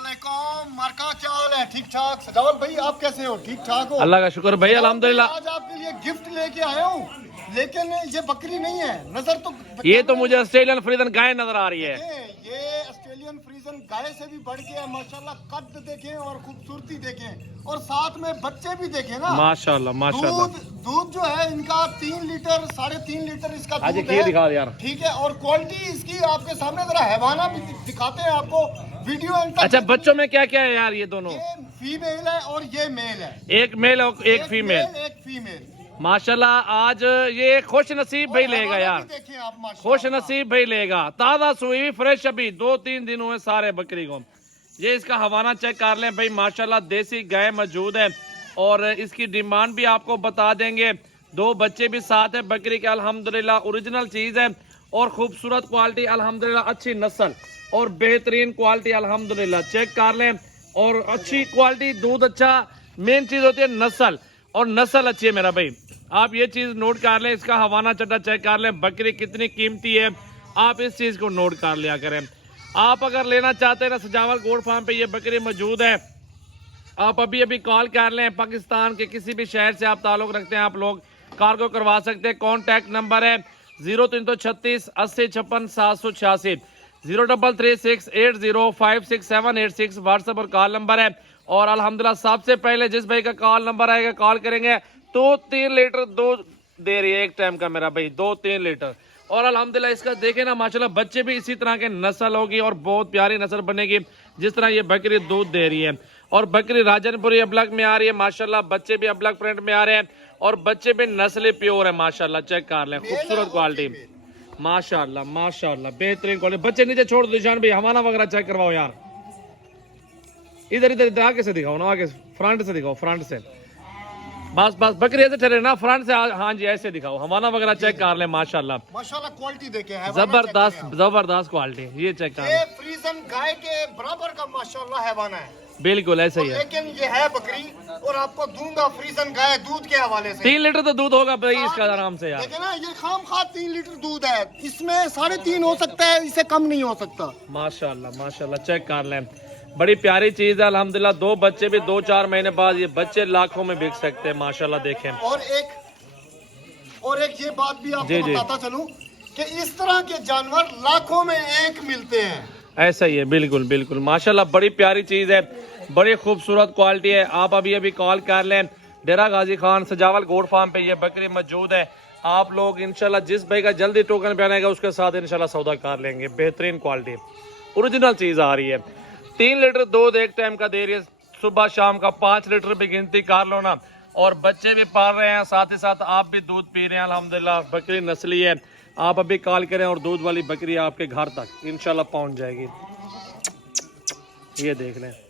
अस्सलामुअलैकुम मार्का, क्या हाल है? ठीक ठाक। सजावल भाई आप कैसे हो? ठीक ठाक हो? अल्लाह का शुक्र भाई, अल्हम्दुलिल्लाह। आज आपके लिए गिफ्ट लेके आया हूँ, लेकिन ये बकरी नहीं है। नजर तो ये तो मुझे ऑस्ट्रेलियन फ्रीजन गाय नजर आ रही है। ये ऑस्ट्रेलियन फ्रीजन गाय से भी बढ़ के है माशाल्लाह। कद देखें और खूबसूरती देखें और साथ में बच्चे भी देखें ना। माशाल्लाह माशाल्लाह। दूध जो है इनका 3 लीटर 3.5 लीटर इसका आज दूध ये है। दिखा दे यार। ठीक है, और क्वालिटी इसकी आपके सामने जरा हैवाना भी दिखाते हैं आपको वीडियो एंड तक। अच्छा, बच्चों में क्या क्या है यार? ये दोनों, ये फीमेल है और ये मेल है। एक मेल और एक फीमेल। एक फीमेल माशाल्लाह। आज ये खुश नसीब भाई लेगा यार, देखिए आप माशाल्लाह। खुश नसीब भाई लेगा। ताजा सुई फ्रेश, अभी 2-3 दिन हुए सारे बकरी को। ये इसका हवाना चेक कर लें भाई, माशाल्लाह देसी गाय मौजूद है और इसकी डिमांड भी आपको बता देंगे। 2 बच्चे भी साथ है बकरी के, अल्हम्दुलिल्लाह ओरिजिनल चीज है और खूबसूरत क्वालिटी अल्हम्दुलिल्लाह, अच्छी नस्ल और बेहतरीन क्वालिटी अल्हम्दुलिल्लाह। चेक कर लें और अच्छी क्वालिटी, दूध अच्छा। मेन चीज होती है नस्ल, और नस्ल अच्छी है मेरा भाई। आप ये चीज नोट कर लें, इसका हवाना चट्टा चेक कर लें, बकरी कितनी कीमती है, आप इस चीज को नोट कर लिया करें। आप अगर लेना चाहते हैं ना, सजावल गोट फार्म पे ये बकरी मौजूद है। आप अभी अभी कॉल कर लें, पाकिस्तान के किसी भी शहर से आप ताल्लुक रखते हैं, आप लोग कार्गो करवा सकते हैं। कॉन्टैक्ट नंबर है 0336 80 56 786, 033680567886 व्हाट्सएप और कॉल नंबर है। और अल्हम्दुलिल्लाह सबसे पहले जिस भाई का कॉल नंबर आएगा कॉल करेंगे तो 3 लीटर दूध दे रही है एक टाइम का मेरा भाई, 2-3 लीटर। और अल्हम्दुलिल्लाह इसका देखे ना माशाल्लाह, बच्चे भी इसी तरह के नस्ल होगी और बहुत प्यारी नस्ल बनेगी जिस तरह ये बकरी दूध दे रही है। और बकरी राजनपुरी अबलग में आ रही है माशाल्लाह, बच्चे भी अबलग प्रिंट में आ रहे हैं और बच्चे भी नस्ल प्योर है माशाल्लाह। चेक कर लें, खूबसूरत क्वालिटी माशाल्लाह माशाल्लाह, बेहतरीन क्वालिटी। बच्चे नीचे छोड़ दो निशान भाई, हमारा वगैरह चेक करवाओ यार। इधर इधर इधर आगे से दिखाओ ना, आगे फ्रंट से दिखाओ, फ्रंट से। बस बस बकरी ऐसे ठहरे ना, फ्रंट से। हाँ जी, ऐसे दिखाओ, हमारा वगैरह चेक कर ले माशाल्लाह। माशाल्लाह क्वालिटी देखें, जबरदस्त जबरदस्त क्वालिटी, ये चेक कर। ये फ्रीजन गाय के बराबर का माशाल्लाह हैवाना है, बिल्कुल ऐसे ही है। लेकिन ये है बकरी और आपको दूंगा फ्रीजन गाय दूध के हवाले से। 3 लीटर तो दूध होगा भाई इसका आराम से यार। देखिए ना, ये खाम खा 3 लीटर दूध है, इसमें 3.5 हो सकता है, इससे कम नहीं हो सकता। माशाल्लाह माशाल्लाह, चेक कर लें, बड़ी प्यारी चीज है अल्हम्दुलिल्लाह। 2 बच्चे भी 2-4 महीने बाद ये बच्चे लाखों में बिक सकते हैं माशाल्लाह। देखें, और एक ये बात भी आपको बताता चलूं कि इस तरह के जानवर लाखों में एक मिलते हैं। ऐसा ही है, बिल्कुल बिल्कुल माशाल्लाह, बड़ी प्यारी चीज है, बड़ी खूबसूरत क्वालिटी है। आप अभी अभी कॉल कर लें, डेरा गाजी खान सजावल गोट फार्म पे ये बकरी मौजूद है। आप लोग इंशाल्लाह जिस भाई का जल्दी टोकन पे आएगा उसके साथ इंशाल्लाह सौदा कर लेंगे। बेहतरीन क्वालिटी, ओरिजिनल चीज आ रही है। 3 लीटर दूध एक टाइम का दे रही है, सुबह शाम का 5 लीटर भी गिनती कर लो ना। और बच्चे भी पाल रहे हैं, साथ ही साथ आप भी दूध पी रहे हैं अल्हम्दुलिल्लाह। बकरी नस्ली है, आप अभी कॉल करें और दूध वाली बकरी आपके घर तक इंशाल्लाह पहुंच जाएगी। ये देख लें।